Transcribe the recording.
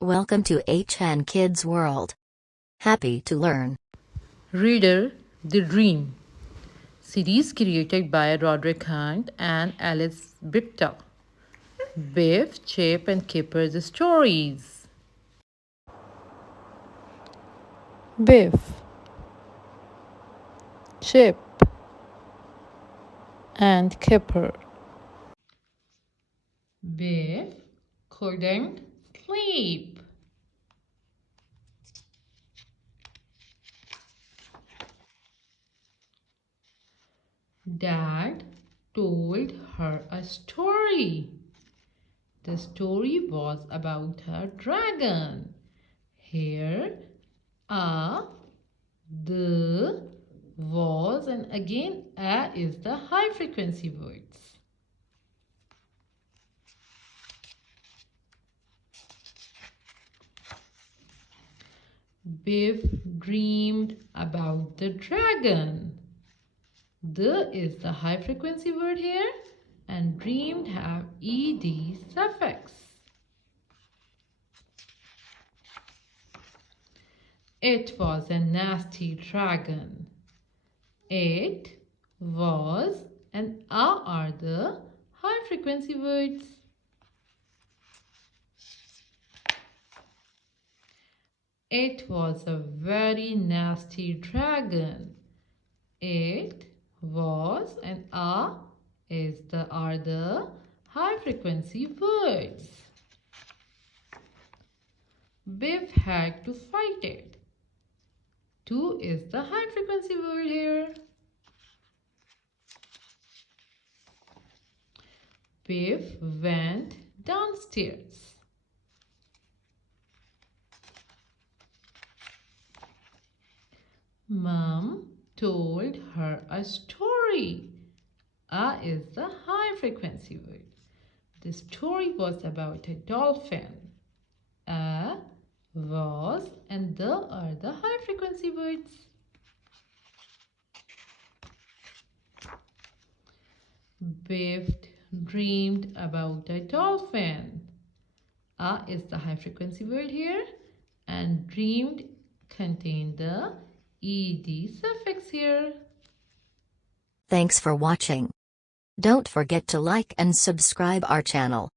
Welcome to HN Kids World. Happy to learn. Reader, The Dream. Series created by Roderick and Alice Brychta. Biff, Chip, and KIpper's stories. Biff, Chip, and KIpper. Biff couldn't sleep. Dad told her a story. The story was about a dragon. Here, a, the, was, and again a is the high frequency words. Biff dreamed about the dragon. The is the high frequency word here, and dreamed have ed suffix. It was a nasty dragon. It was and are the high frequency words. It was a very nasty dragon. It was and are the high frequency words. Biff had to fight it. To is the high frequency word here. Biff went downstairs. Mom told her a story. A is the high frequency word. The story was about a dolphin. A, was, and the are the high frequency words. Biff dreamed about a dolphin. A is the high frequency word here, and dreamed contained the ed suffix here. Thanks for watching. Don't forget to like and subscribe our channel.